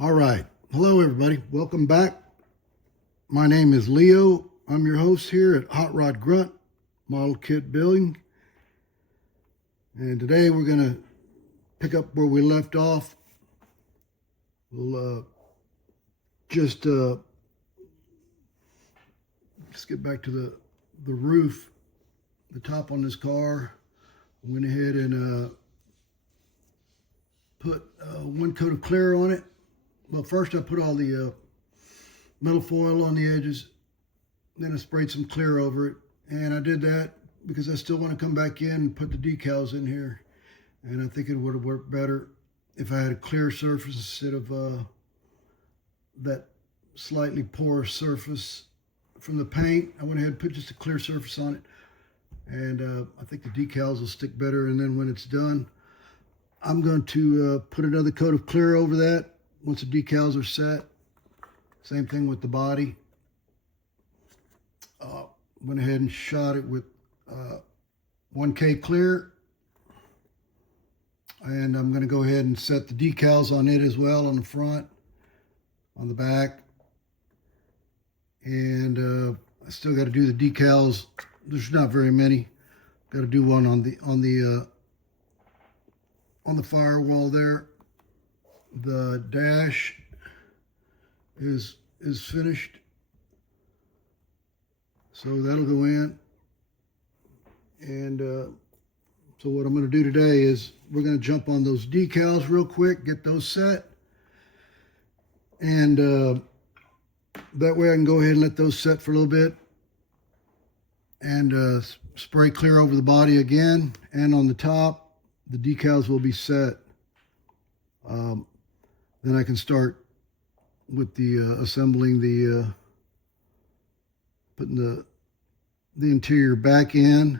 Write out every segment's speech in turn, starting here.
All right. Hello, everybody. Welcome back. My name is Leo. I'm your host here at Hot Rod Grunt Model Kit Building. And today we're going to pick up where we left off. We'll just get back to the roof, the top on this car. Went ahead and put one coat of clear on it. Well, first I put all the metal foil on the edges, then I sprayed some clear over it, and I did that because I still want to come back in and put the decals in here, and I think it would have worked better if I had a clear surface instead of that slightly porous surface from the paint. I went ahead and put just a clear surface on it, and I think the decals will stick better. And then when it's done, I'm going to put another coat of clear over that once the decals are set. Same thing with the body. Went ahead and shot it with 1K clear. And I'm going to go ahead and set the decals on it as well, on the front, on the back. And I still got to do the decals. There's not very many. Got to do one on the firewall there. The dash is finished, so that'll go in. And so what I'm going to do today is we're going to jump on those decals real quick, get those set, and that way I can go ahead and let those set for a little bit, and spray clear over the body again, and on the top the decals will be set. Then I can start with the assembling the putting the interior back in.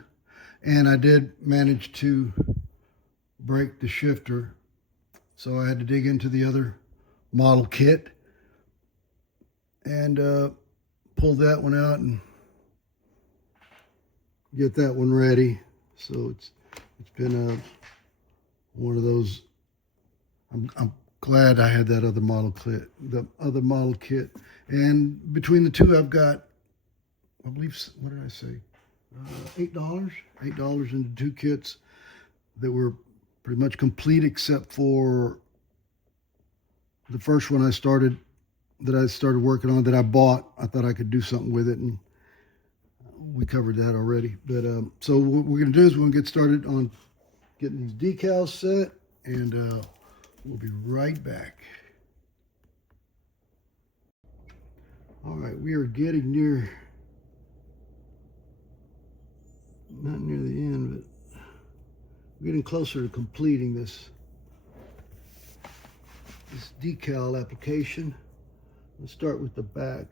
And I did manage to break the shifter, so I had to dig into the other model kit and pull that one out and get that one ready. So it's been one of those. I'm glad I had that other model kit, and between the two I've got, I believe, what did I say, $8 into two kits that were pretty much complete, except for the first one I started working on, that I bought. I thought I could do something with it, and we covered that already. But so what we're going to do is we're going to get started on getting these decals set, and we'll be right back. All right, we are getting near, not near the end, but we're getting closer to completing this decal application. Let's start with the back.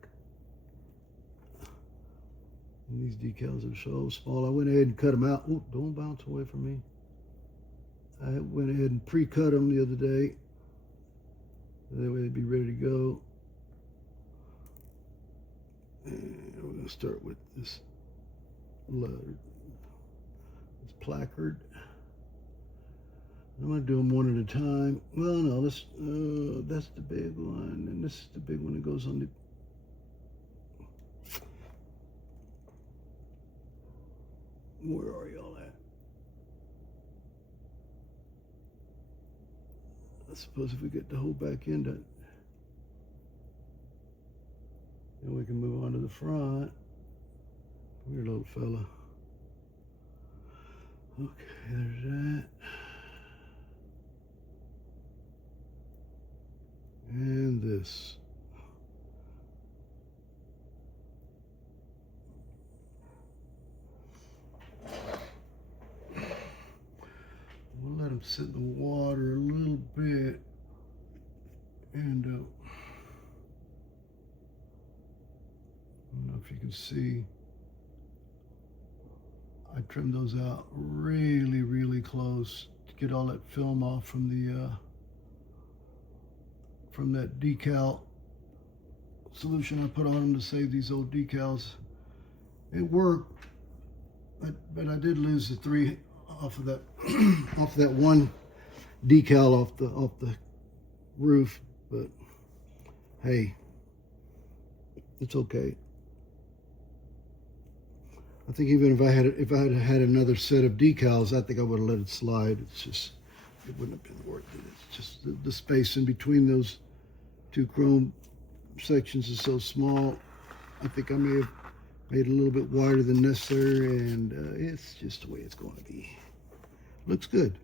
And these decals are so small. I went ahead and cut them out. Oh, don't bounce away from me. I went ahead and pre-cut them the other day. That way they'd be ready to go. And we're going to start with this letter, this placard. I'm going to do them one at a time. Well, no, that's the big one, and this is the big one that goes on the. Where are y'all at? I suppose if we get the whole back end, then we can move on to the front. Weird little fella. Okay, there's that. And this. We'll let them sit in the water a little bit, and I don't know if you can see, I trimmed those out really close to get all that film off from the from that decal solution I put on them to save these old decals. It worked, but I did lose the 3 off of that off that one decal off the roof, but hey, it's okay. I think even if I had had another set of decals, I think I would have let it slide. It's just, it wouldn't have been worth it. It's just the space in between those two chrome sections is so small. I think I may have made it a little bit wider than necessary, and it's just the way it's going to be. Looks good.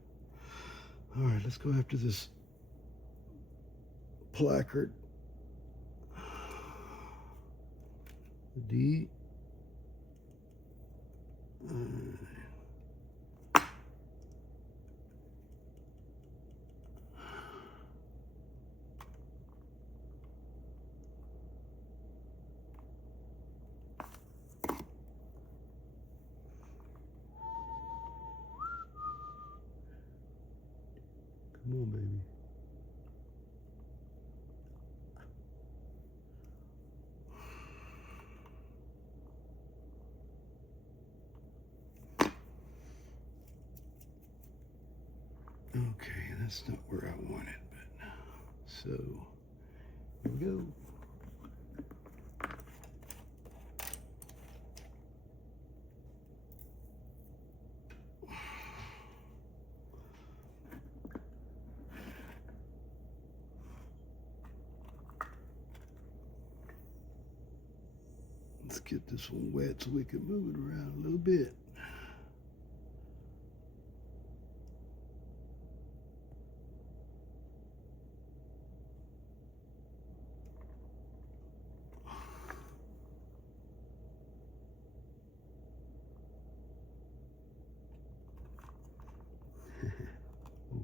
All right, let's go after this placard. D. Come on, baby. Okay, that's not where I want it, but so here we go. Let's get this one wet so we can move it around a little bit.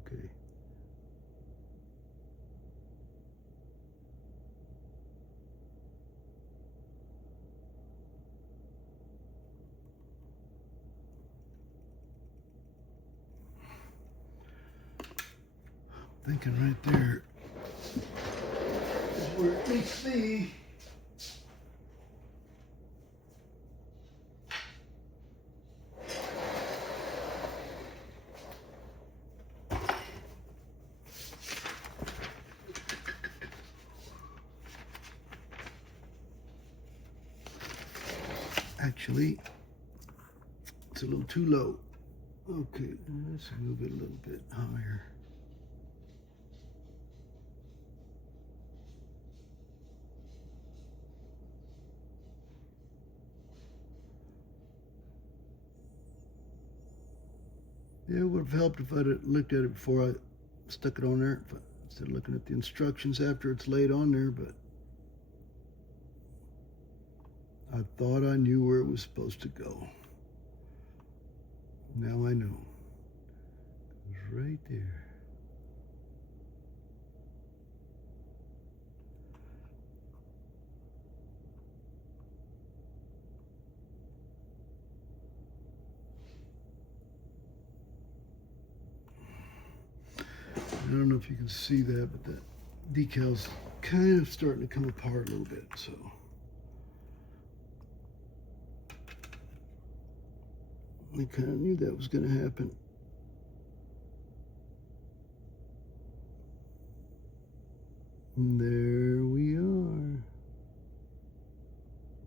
Okay. Thinking right there is where it needs to be. Actually, it's a little too low. Okay, let's move it a little bit higher. Yeah, it would have helped if I'd have looked at it before I stuck it on there, instead of looking at the instructions after it's laid on there, but I thought I knew where it was supposed to go. Now I know. It was right there. I don't know if you can see that, but that decal's kind of starting to come apart a little bit, so. I kind of knew that was going to happen. And there we are.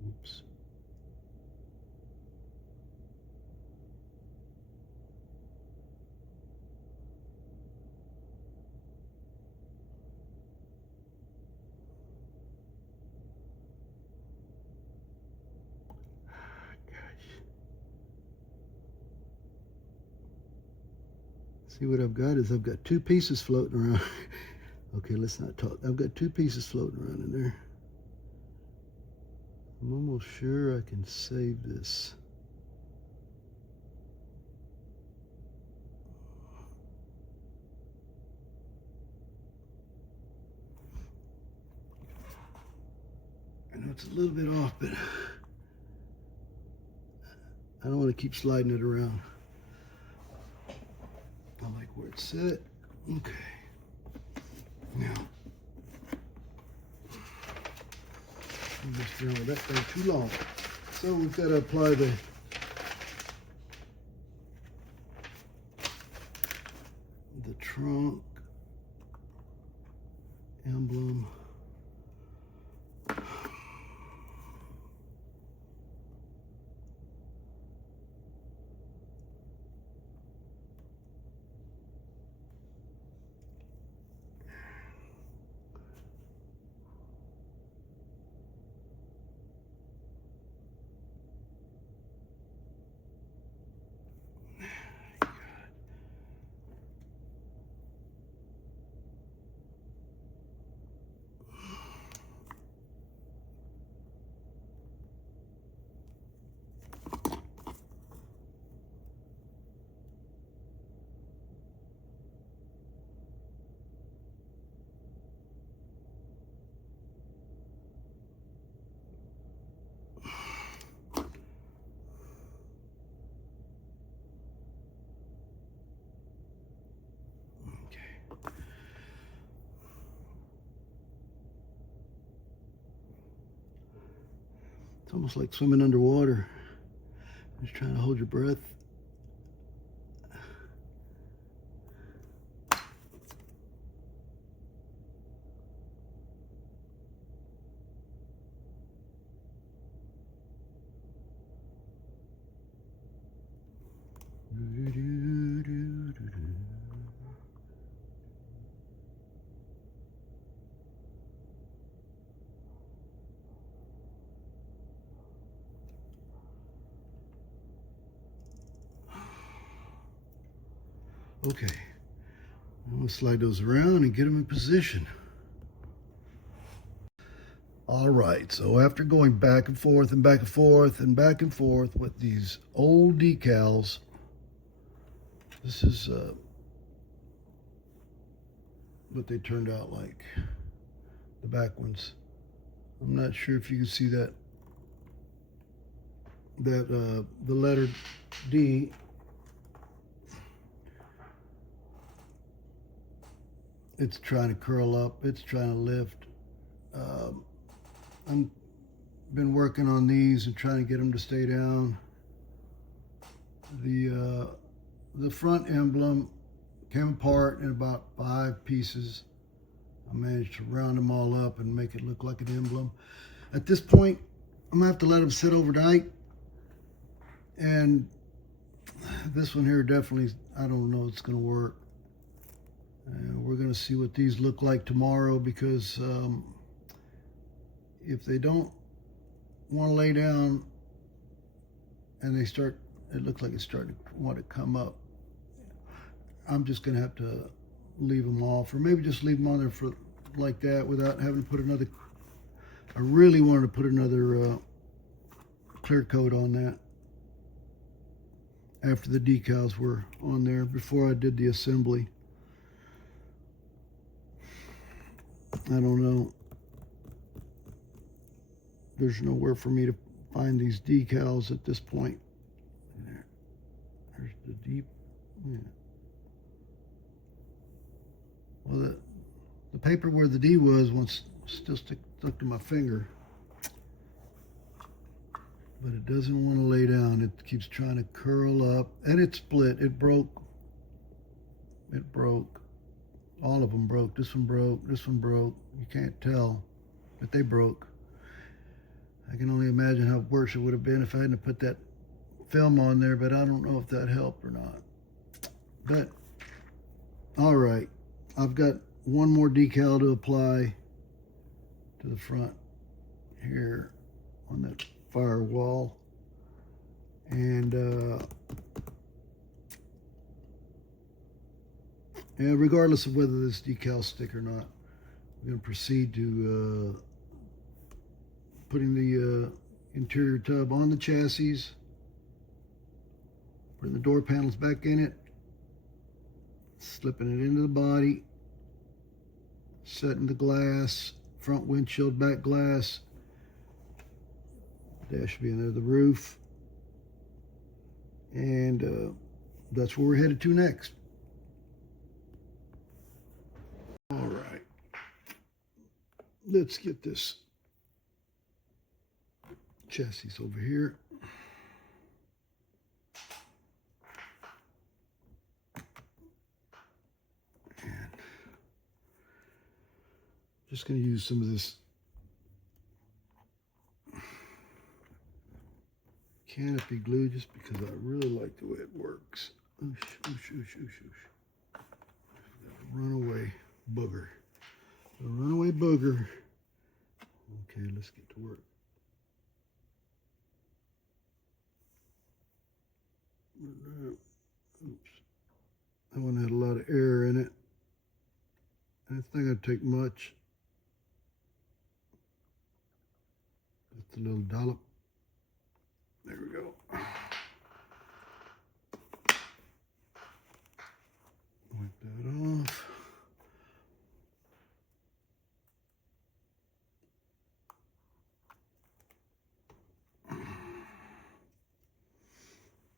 Oops. See, what I've got is I've got two pieces floating around. Okay, let's not talk. I've got two pieces floating around in there. I'm almost sure I can save this. I know it's a little bit off, but I don't want to keep sliding it around. I like where it's set. Okay. Now, I messed around with that thing too long. So we've got to apply the trunk emblem It's almost like swimming underwater. Just trying to hold your breath. Okay, I'm gonna slide those around and get them in position. All right, so after going back and forth and back and forth and back and forth with these old decals, this is what they turned out like, the back ones. I'm not sure if you can see that the letter D, it's trying to curl up, it's trying to lift. I've been working on these and trying to get them to stay down. The front emblem came apart in about 5 pieces. I managed to round them all up and make it look like an emblem. At this point, I'm gonna have to let them sit overnight. And this one here definitely, I don't know it's gonna work. We're gonna see what these look like tomorrow, because if they don't want to lay down and they start, it looks like it's starting to want to come up, I'm just gonna have to leave them off, or maybe just leave them on there for like that without having to put another, I really wanted to put another clear coat on that after the decals were on there, before I did the assembly. I don't know. There's nowhere for me to find these decals at this point. There's the deep. Yeah. Well, the paper where the D was once still stuck to my finger, but it doesn't want to lay down. It keeps trying to curl up, and it split. It broke. It broke. All of them broke. This one broke. This one broke. You can't tell, but they broke. I can only imagine how worse it would have been if I hadn't put that film on there, but I don't know if that helped or not. But, all right. I've got one more decal to apply to the front here on that firewall. And regardless of whether this decal stick or not, I'm going to proceed to putting the interior tub on the chassis, putting the door panels back in it, slipping it into the body, setting the glass, front windshield, back glass, dash should be under the roof, and that's where we're headed to next. All right, let's get this chassis over here. And just going to use some of this canopy glue just because I really like the way it works. Oosh, oosh, oosh, oosh, oosh. Runaway booger. A runaway booger. Okay, let's get to work. Oops. That one had a lot of air in it. And it's not going to take much. Just a little dollop. There we go. Wipe that off.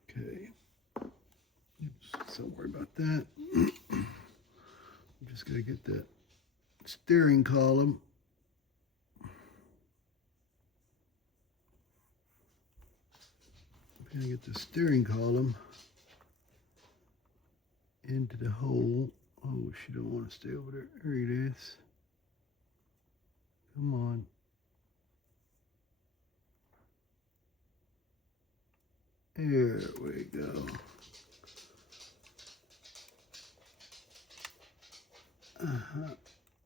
Okay. Oops, don't worry about that. I'm just going to get that steering column Gonna get the steering column into the hole. Oh, she don't want to stay over there. There it is. Come on. There we go.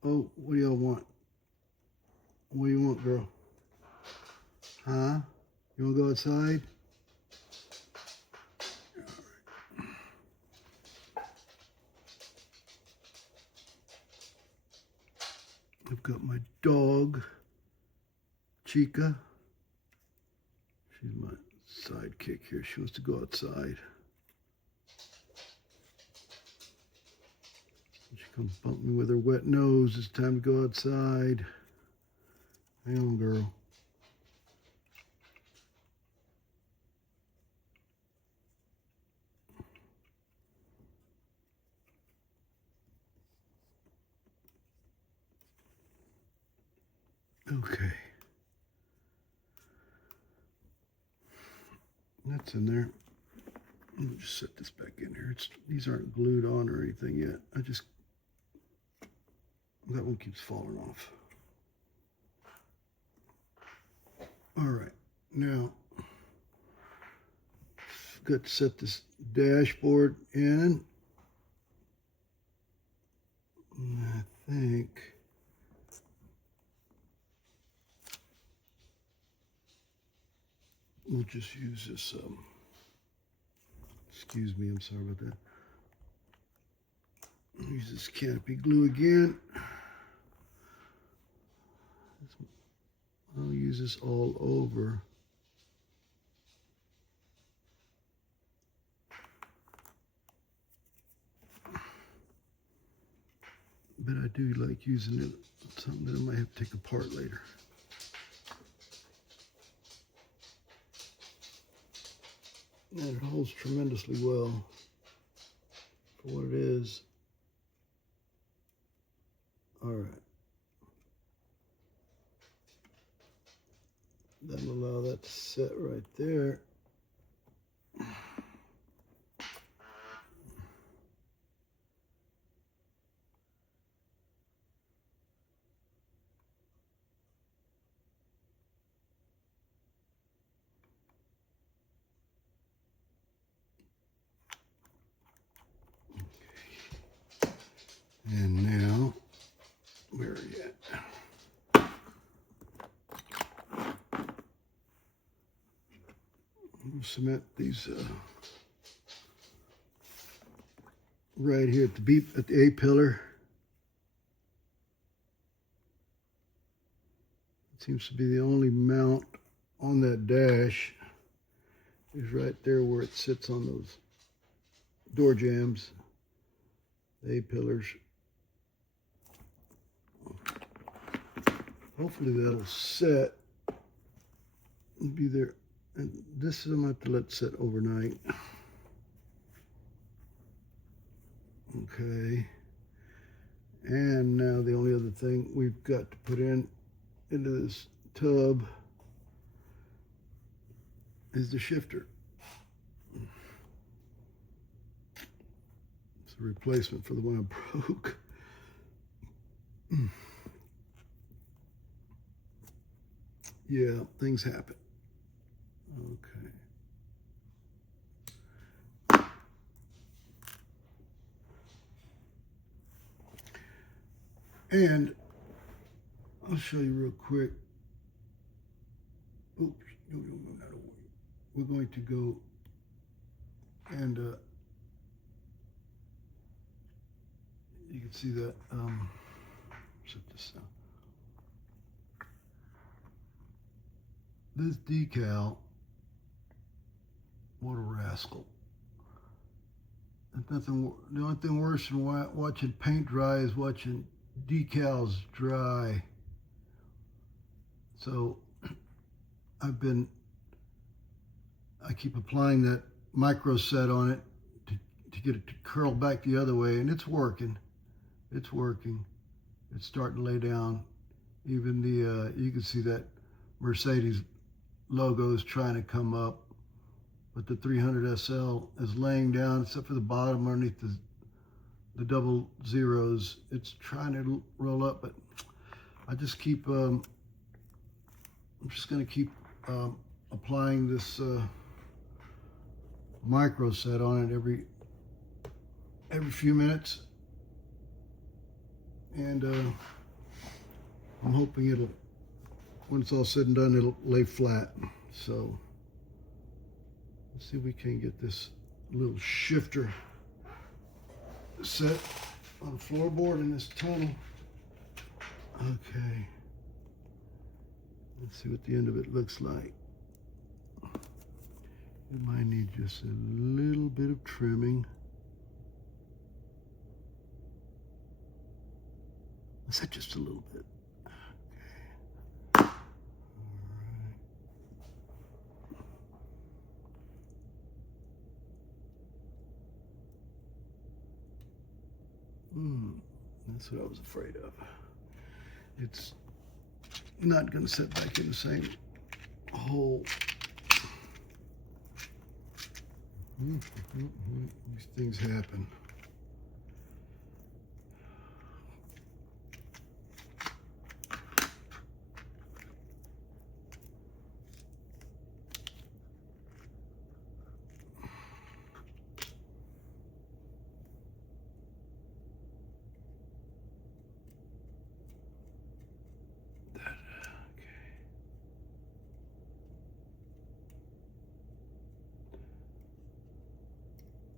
Oh, what do y'all want? What do you want, girl? Huh? You want to go outside? I've got my dog, Chica. She's my sidekick here. She wants to go outside. She comes bump me with her wet nose. It's time to go outside. Hang on, girl. Okay. That's in there. Let me just set this back in here. These aren't glued on or anything yet. That one keeps falling off. All right, now got to set this dashboard in. I think we'll just use this, excuse me, I'm sorry about that. Use this canopy glue again. I'll use this all over. But I do like using it, something that I might have to take apart later. And it holds tremendously well for what it is. All right. That'll allow that to set right there. And now, where are you at? We'll cement these right here at the A pillar. It seems to be the only mount on that dash is right there where it sits on those door jambs, the A pillars. Hopefully that'll set and be there. And this I'm going to have to let set overnight. Okay. And now the only other thing we've got to put into this tub is the shifter. It's a replacement for the one I broke. Yeah, things happen. Okay. And I'll show you real quick. Oops, no, we're going to go and you can see that. Set this down. This decal, what a rascal. There's nothing, the only thing worse than watching paint dry is watching decals dry. So I keep applying that micro set on it to get it to curl back the other way, and it's working. It's working. It's starting to lay down. Even the, you can see that Mercedes logo is trying to come up. but the 300 SL is laying down, except for the bottom underneath the double zeros. It's trying to roll up, but I just keep, I'm just going to keep applying this micro set on it every few minutes, and I'm hoping it'll, when it's all said and done, it'll lay flat. So let's see if we can get this little shifter set on the floorboard in this tunnel. Okay, let's see what the end of it looks like. It might need just a little bit of trimming. Is that just a little bit? Okay. All right. That's what I was afraid of. It's not going to set back in the same hole. These things happen.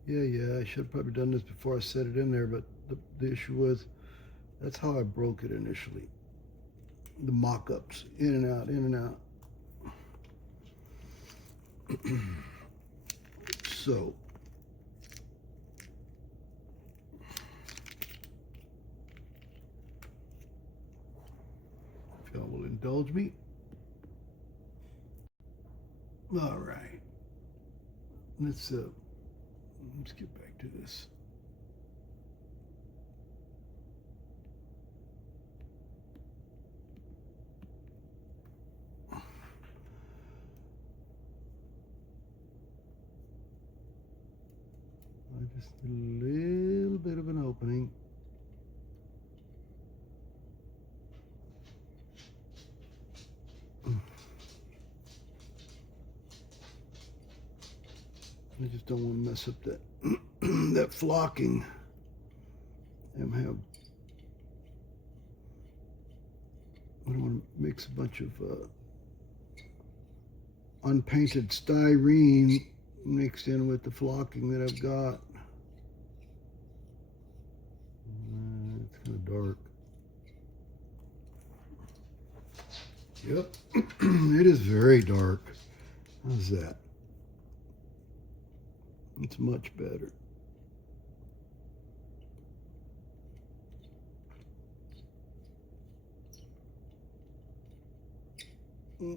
Yeah, I should have probably done this before I set it in there, but the issue was, that's how I broke it initially. The mock-ups, in and out, in and out. So, if y'all will indulge me. All right, let's get back to this. Just a little bit of an opening. I just don't want to mess up that that flocking. I don't want to mix a bunch of unpainted styrene mixed in with the flocking that I've got. It's kind of dark. Yep, it is very dark. How's that? It's much better. Yeah.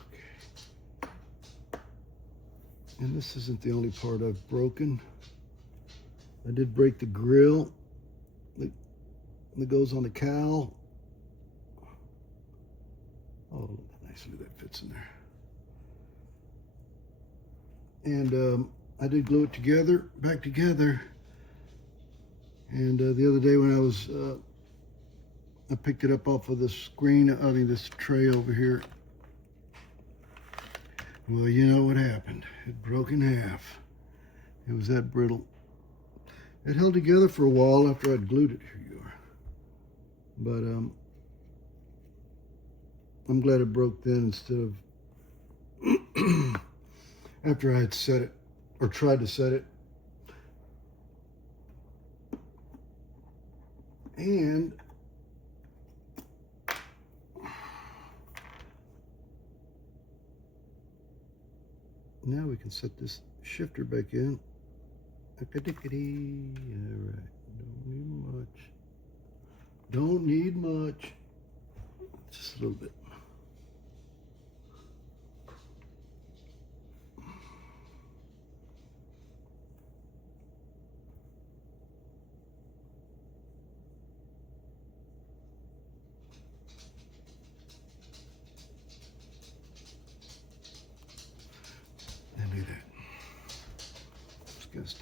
Okay. And this isn't the only part I've broken. I did break the grill that goes on the cowl. Oh, look how nicely that fits in there. And I did glue it together, back together. And the other day when I picked it up off of the screen, this tray over here. Well, you know what happened. It broke in half. It was that brittle. It held together for a while after I'd glued it. Here you are. But I'm glad it broke then instead of after I had set it, or tried to set it. And now we can set this shifter back in. All right, don't need much. Don't need much. Just a little bit.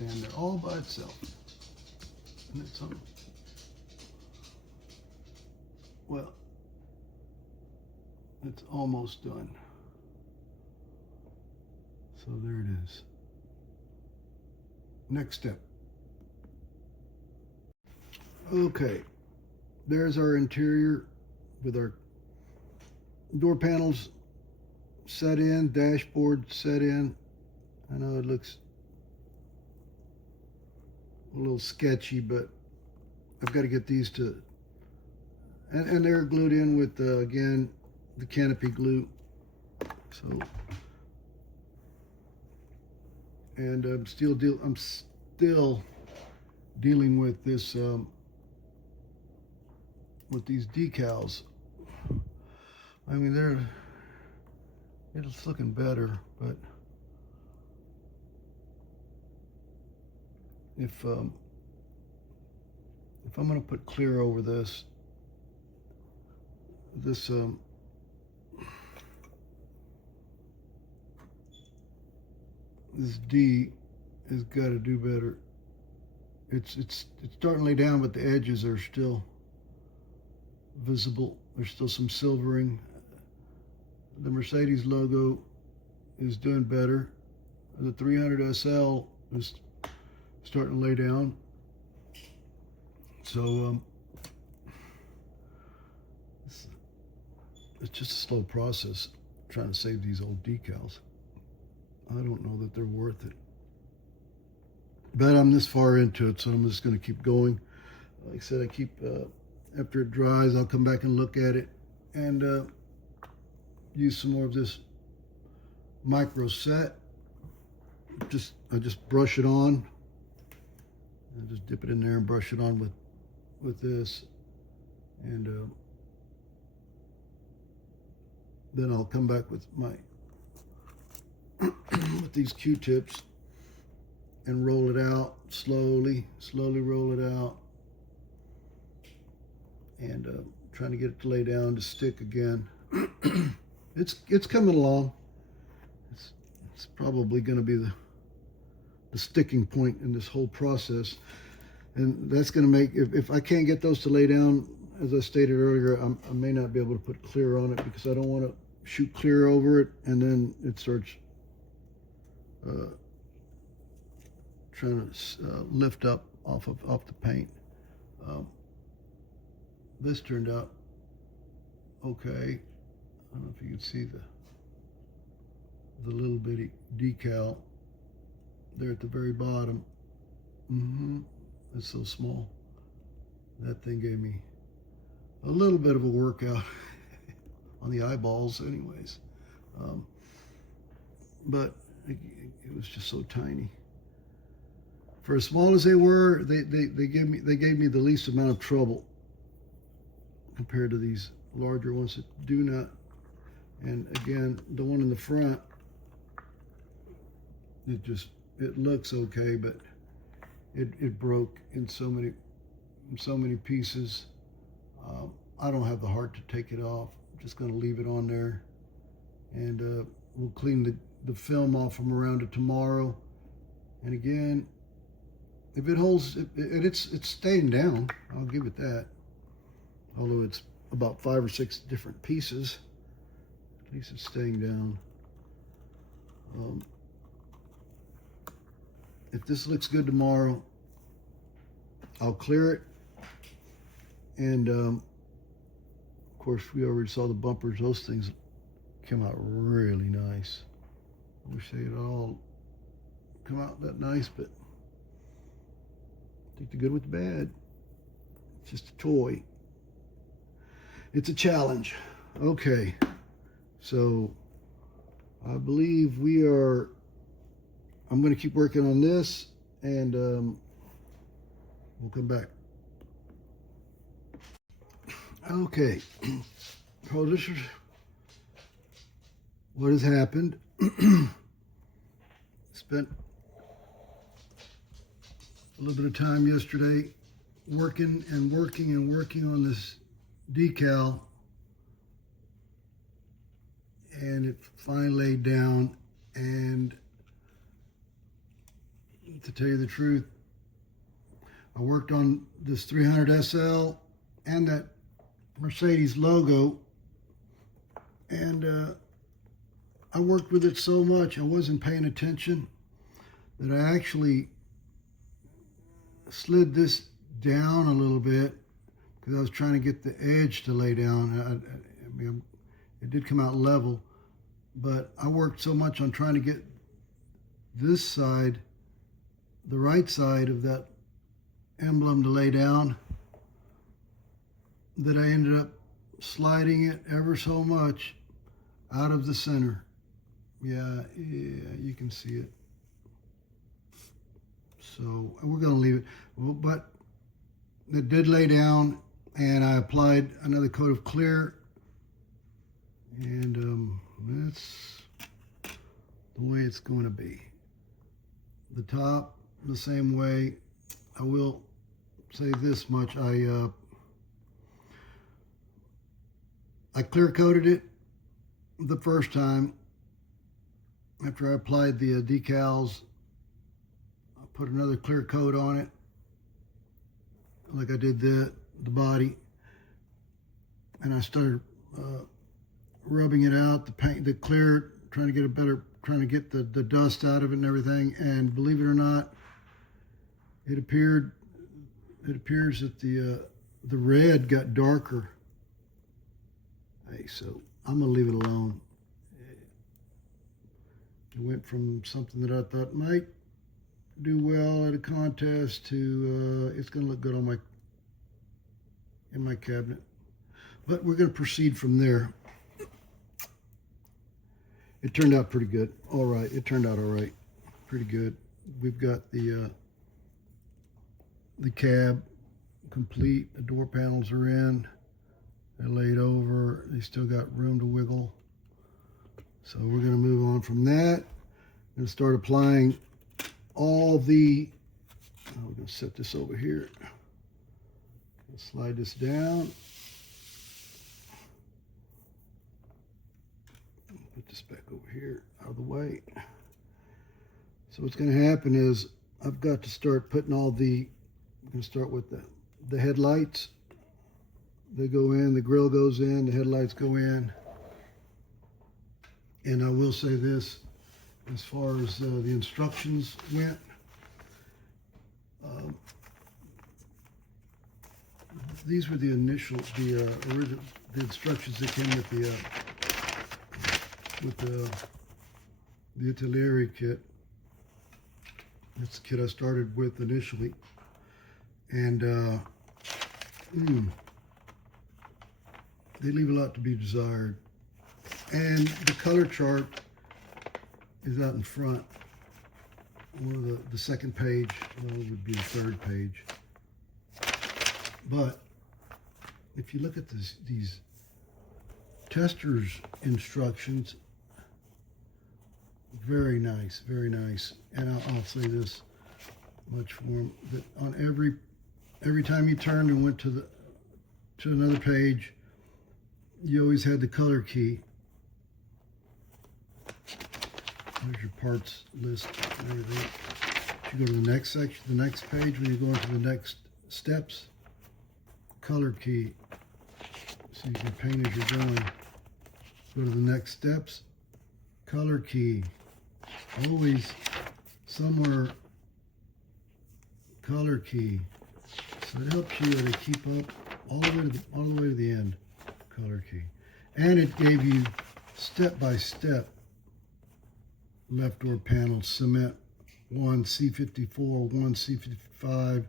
stand there all by itself. And it's on. Well, it's almost done. So there it is. Next step. Okay, there's our interior with our door panels set in, dashboard set in. I know it looks a little sketchy, but I've got to get these to, and they're glued in with, again, the canopy glue. So, and I'm still dealing with this, with these decals. I mean, it's looking better, but if I'm going to put clear over this D has got to do better. It's starting to lay down, but the edges are still visible. There's still some silvering. The Mercedes logo is doing better. The 300 SL is starting to lay down. So it's just a slow process trying to save these old decals. I don't know that they're worth it. But I'm this far into it, so I'm just going to keep going. Like I said, I keep, after it dries, I'll come back and look at it and use some more of this micro set. I just brush it on. I just dip it in there and brush it on with this. And then I'll come back with my with these Q-tips and roll it out slowly roll it out, and trying to get it to lay down to stick again. It's coming along. It's probably going to be the sticking point in this whole process, and that's going to make, if I can't get those to lay down, as I stated earlier, I may not be able to put clear on it, because I don't want to shoot clear over it and then it starts trying to lift up off the paint. This turned out okay. I don't know if you can see the little bitty decal there at the very bottom. It's so small. That thing gave me a little bit of a workout on the eyeballs anyways. But it was just so tiny. For as small as they were, they gave me the least amount of trouble compared to these larger ones that do not. And again, the one in the front, it looks okay, but it broke in so many pieces. I don't have the heart to take it off. I'm just going to leave it on there, and we'll clean the film off from around it tomorrow. And again, if it holds, it's staying down, I'll give it that. Although it's about 5 or 6 different pieces, at least it's staying down. If this looks good tomorrow, I'll clear it. And of course, we already saw the bumpers. Those things came out really nice. I wish they had all come out that nice, but take the good with the bad. It's just a toy. It's a challenge. Okay, so I believe I'm going to keep working on this, and we'll come back. Okay, so this is what has happened. Spent a little bit of time yesterday working on this decal, and it finally laid down, and to tell you the truth. I worked on this 300 SL and that Mercedes logo, and I worked with it so much I wasn't paying attention that I actually slid this down a little bit because I was trying to get the edge to lay down. I mean, it did come out level, but I worked so much on trying to get this side, the right side of that emblem, to lay down, that I ended up sliding it ever so much out of the center. Yeah, you can see it. So we're going to leave it. But it did lay down, and I applied another coat of clear, and that's the way it's going to be. The top, the same way. I will say this much. I clear coated it the first time. After I applied the decals, I put another clear coat on it, like I did the body, and I started rubbing it out, the paint, the clear, trying to get the dust out of it and everything. And believe it or not, it appears that the red got darker. Hey, so I'm gonna leave it alone. It went from something that I thought might do well at a contest to it's gonna look good on in my cabinet. But we're gonna proceed from there. It turned out pretty good. All right, it turned out all right, pretty good. We've got the cab complete. The door panels are in. They're laid over. They still got room to wiggle. So we're going to move on from that and start applying all the, we're going to set this over here. Slide this down. Put this back over here out of the way. So what's going to happen is I've got to start putting all the, I'm going to start with the headlights. They go in, the grill goes in, the headlights go in. And I will say this, as far as the instructions went, these were the initial, the original, the instructions that came with the Italeri kit. That's the kit I started with initially, and they leave a lot to be desired. And the color chart is out in front. One of the second page, well, it would be the third page. But if you look at these Testors instructions, very nice, very nice. And I'll say this much for them, that on every time you turned and went to another page, you always had the color key. There's your parts list and everything. If you go to the next section, the next page, when you go into the next steps, color key. So you can paint as you're going. Go to the next steps, color key. Always somewhere, color key. So it helps you to keep up all the way to the end. Color key. And it gave you step-by-step left door panel cement, 1 C54, 1 C55,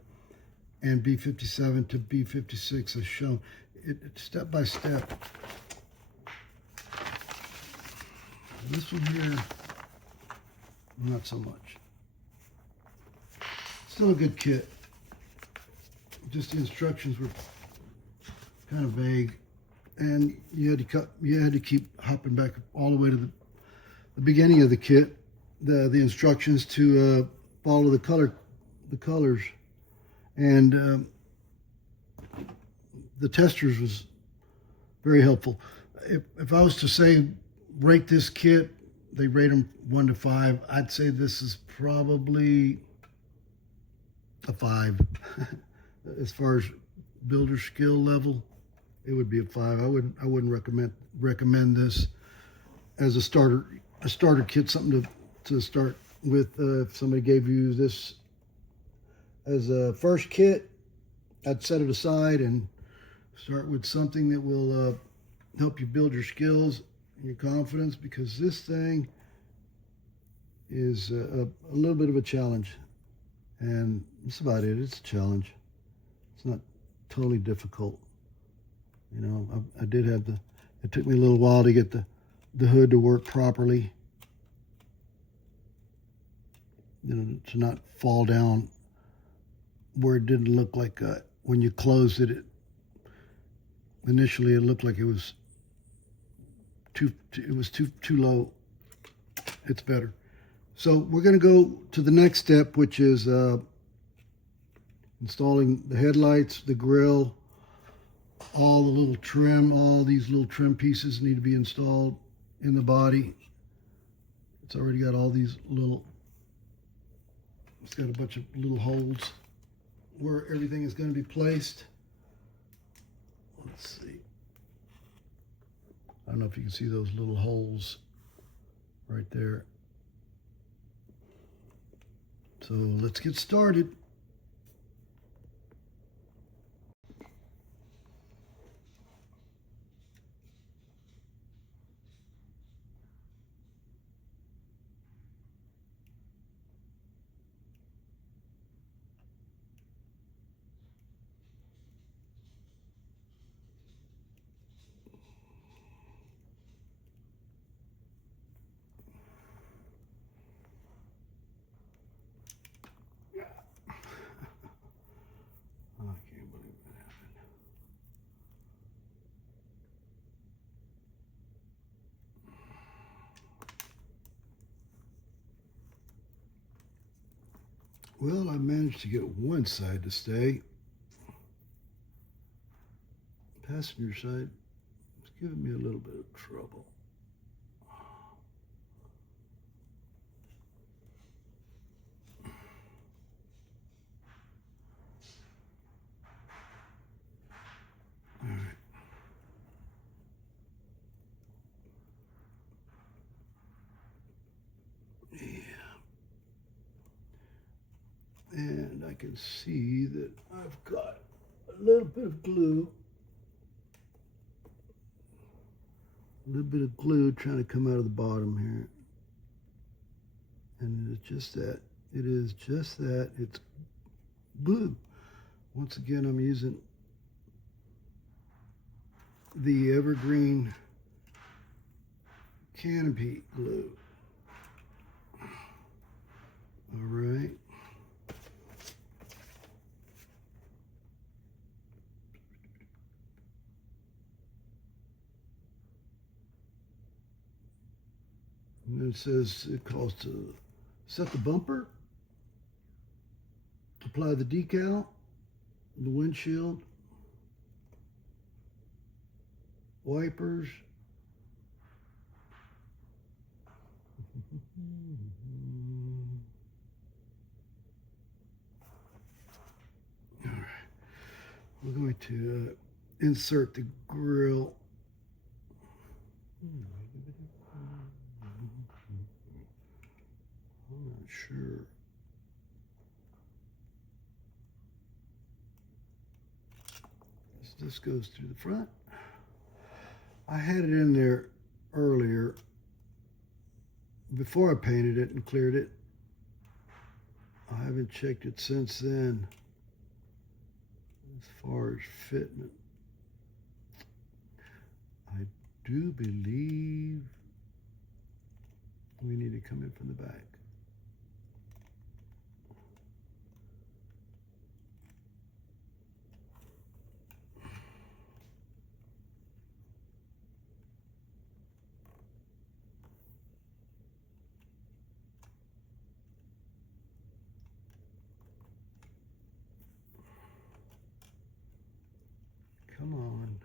and B57 to B56 as shown. It step-by-step. This one here, not so much. Still a good kit. Just the instructions were kind of vague, and you had to keep hopping back all the way to the beginning of the kit, the instructions to follow the colors, and the Testors was very helpful. If I was to say rate this kit, they rate them 1 to 5. I'd say this is probably a 5. As far as builder skill level, it would be a 5. I wouldn't recommend this as a starter kit, something to start with. If somebody gave you this as a first kit, I'd set it aside and start with something that will help you build your skills and your confidence, because this thing is a little bit of a challenge, and that's about it. It's a challenge. It's not totally difficult. You know, I did have it took me a little while to get the hood to work properly, you know, to not fall down where it didn't look like when you closed it, initially it looked like it was too low. It's better. So we're going to go to the next step, which is installing the headlights, the grille, all the little trim. All these little trim pieces need to be installed in the body. It's already got all these little, it's got a bunch of little holes where everything is going to be placed. Let's see. I don't know if you can see those little holes right there. So let's get started. Well, I managed to get one side to stay. Passenger side is giving me a little bit of trouble. All right. And I can see that I've got a little bit of glue. A little bit of glue trying to come out of the bottom here. And it's just that. It is just that. It's glue. Once again, I'm using the Evergreen canopy glue. All right. And it says it calls to set the bumper, apply the decal, the windshield, wipers, all right. We're going to insert the grill. I'm not sure. This goes through the front. I had it in there earlier before I painted it and cleared it. I haven't checked it since then as far as fitment. I do believe we need to come in from the back. Come on.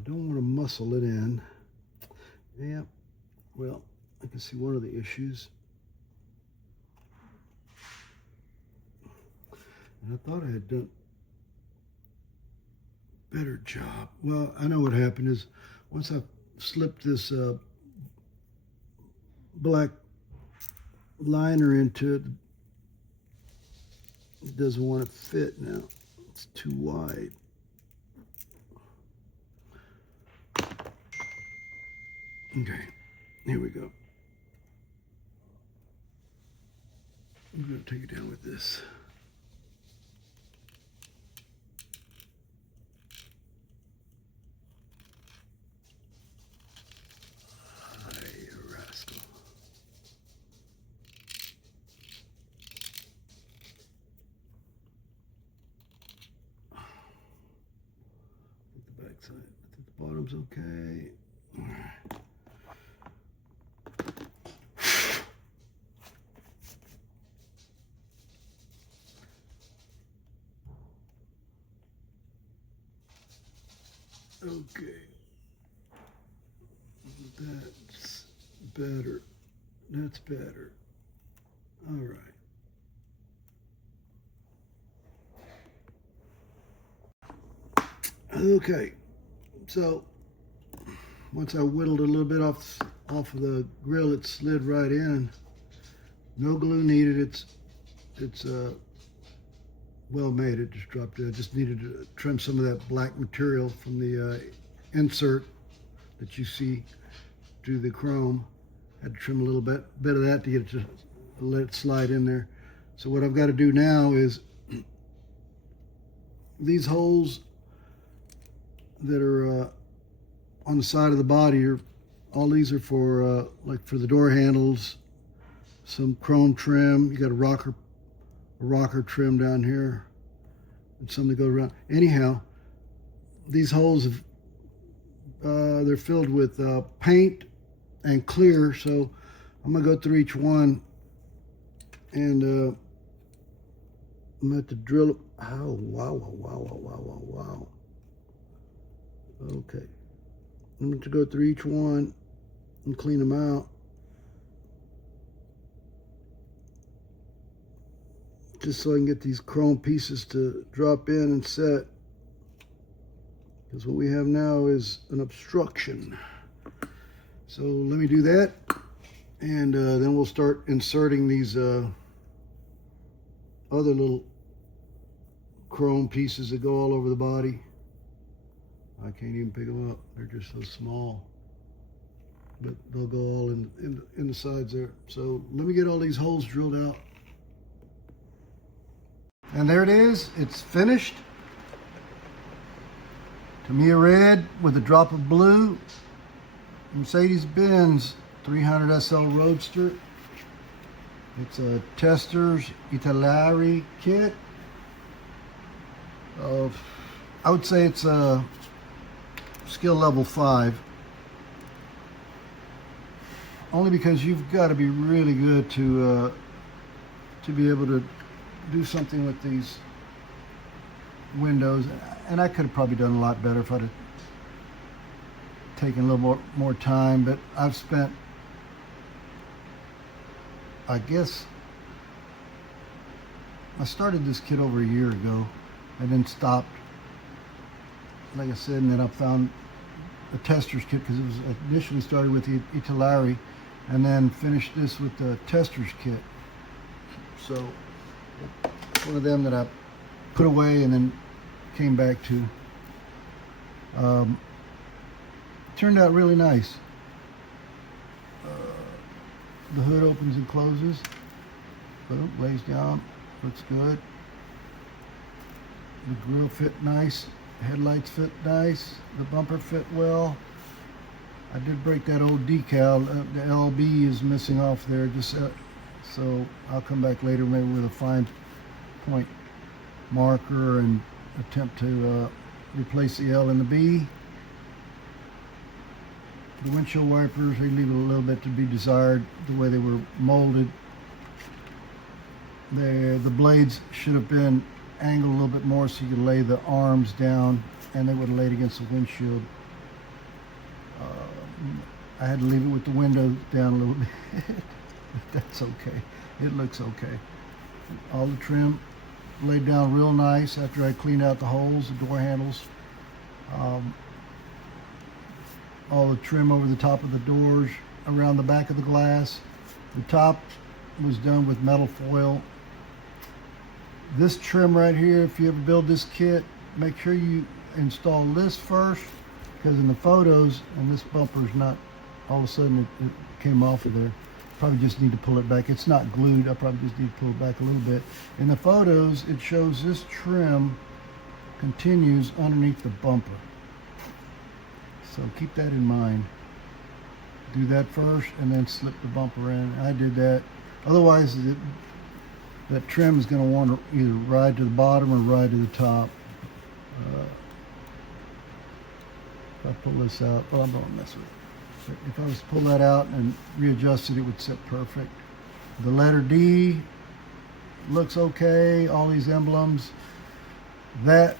I don't want to muscle it in. Yeah, well, I can see one of the issues. And I thought I had done a better job. Well, I know what happened is once I slipped this black liner into it, it doesn't want to fit now. It's too wide. Okay, here we go. I'm going to take it down with this. I think the bottom's okay. All right. Okay. That's better. That's better. All right. Okay. So once I whittled a little bit off of the grill, it slid right in. No glue needed. It's well made. It just dropped in. I just needed to trim some of that black material from the insert that you see through the chrome. Had to trim a little bit of that to get it to let it slide in there. So what I've got to do now is these holes that are on the side of the body all these are for like for the door handles, some chrome trim. You got a rocker trim down here, and some that go around. Anyhow, these holes have they're filled with paint and clear, so I'm gonna go through each one and I'm gonna have to drill it. Oh, wow. Okay, I'm going to go through each one and clean them out. Just so I can get these chrome pieces to drop in and set. Because what we have now is an obstruction. So let me do that. And then we'll start inserting these other little chrome pieces that go all over the body. I can't even pick them up. They're just so small. But they'll go all in the sides there. So let me get all these holes drilled out. And there it is. It's finished. Tamiya red with a drop of blue. Mercedes-Benz 300 SL Roadster. It's a Testors Italeri kit. I would say it's a skill level 5. Only because you've got to be really good to be able to do something with these windows. And I could have probably done a lot better if I'd have taken a little more time. But I've spent, I guess, I started this kit over a year ago and then stopped, like I said, and then I found the Testors kit because it was initially started with the Italeri and then finished this with the Testors kit. So it's one of them that I put away and then came back to. Turned out really nice. The hood opens and closes. Boom, lays down, looks good. The grill fit nice. Headlights fit nice. The bumper fit well. I did break that old decal. The LB is missing off there. Just so I'll come back later maybe with a fine point marker and attempt to replace the L and the B. The windshield wipers, they leave a little bit to be desired the way they were molded. The blades should have been angled a little bit more so you could lay the arms down and they would have laid against the windshield I had to leave it with the window down a little bit. That's okay. It looks okay. All the trim laid down real nice after I cleaned out the holes, the door handles. All the trim over the top of the doors, around the back of the glass. The top was done with metal foil. This trim right here, if you ever build this kit, make sure you install this first, because in the photos, and this bumper's not, all of a sudden it came off of there. Probably just need to pull it back. It's not glued. I probably just need to pull it back a little bit. In the photos, it shows this trim continues underneath the bumper. So keep that in mind. Do that first and then slip the bumper in. I did that. Otherwise, that trim is going to want to either ride to the bottom or ride to the top. If I pull this out, well, I'm going to mess with it. But if I was to pull that out and readjust it, it would sit perfect. The letter D looks okay. All these emblems. That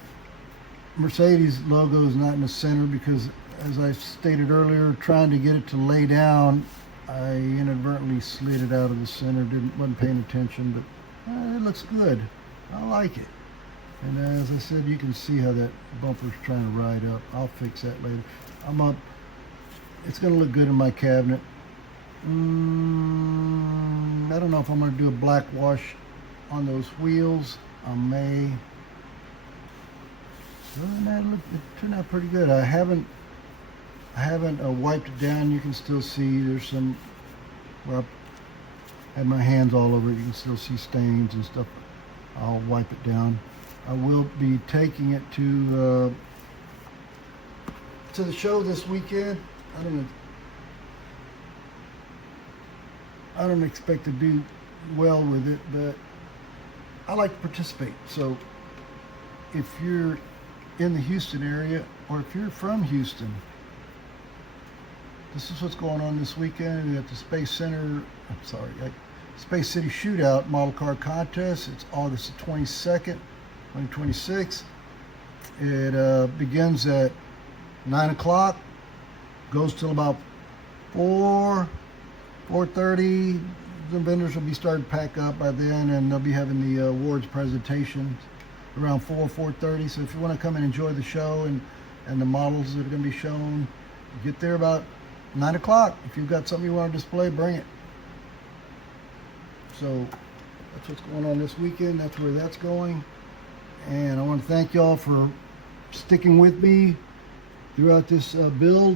Mercedes logo is not in the center because, as I stated earlier, trying to get it to lay down, I inadvertently slid it out of the center. Wasn't paying attention, but it looks good. I like it. And as I said, you can see how that bumper's trying to ride up. I'll fix that later. It's going to look good in my cabinet. I don't know if I'm going to do a black wash on those wheels. I may. Other than that, it turned out pretty good. I haven't wiped it down. You can still see there's some where I had my hands all over it. You can still see stains and stuff. I'll wipe it down. I will be taking it to the show this weekend. I don't expect to do well with it, but I like to participate. So if you're in the Houston area, or if you're from Houston, this is what's going on this weekend at the Space City Shootout Model Car Contest. It's August the 22nd, 2026. It begins at 9 o'clock, goes till about 4:30. The vendors will be starting to pack up by then, and they'll be having the awards presentations around 4:30. So if you want to come and enjoy the show and the models that are going to be shown, get there about 9 o'clock. If you've got something you want to display, bring it. So that's what's going on this weekend. That's where that's going. And I want to thank y'all for sticking with me throughout this build.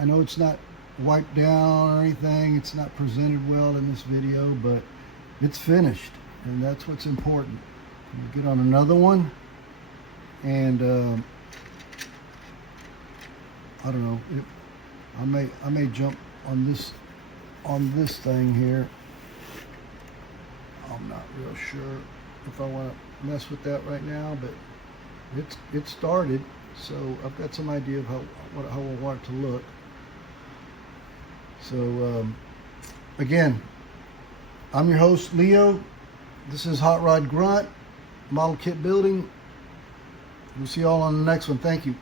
I know it's not wiped down or anything. It's not presented well in this video, but it's finished, and that's what's important. We'll get on another one, and I don't know. I may jump on this thing here. I'm not real sure if I want to mess with that right now, but it started, so I've got some idea of how I want it to look. So again, I'm your host, Leo. This is Hot Rod Grunt Model Kit Building. We'll see you all on the next one. Thank you.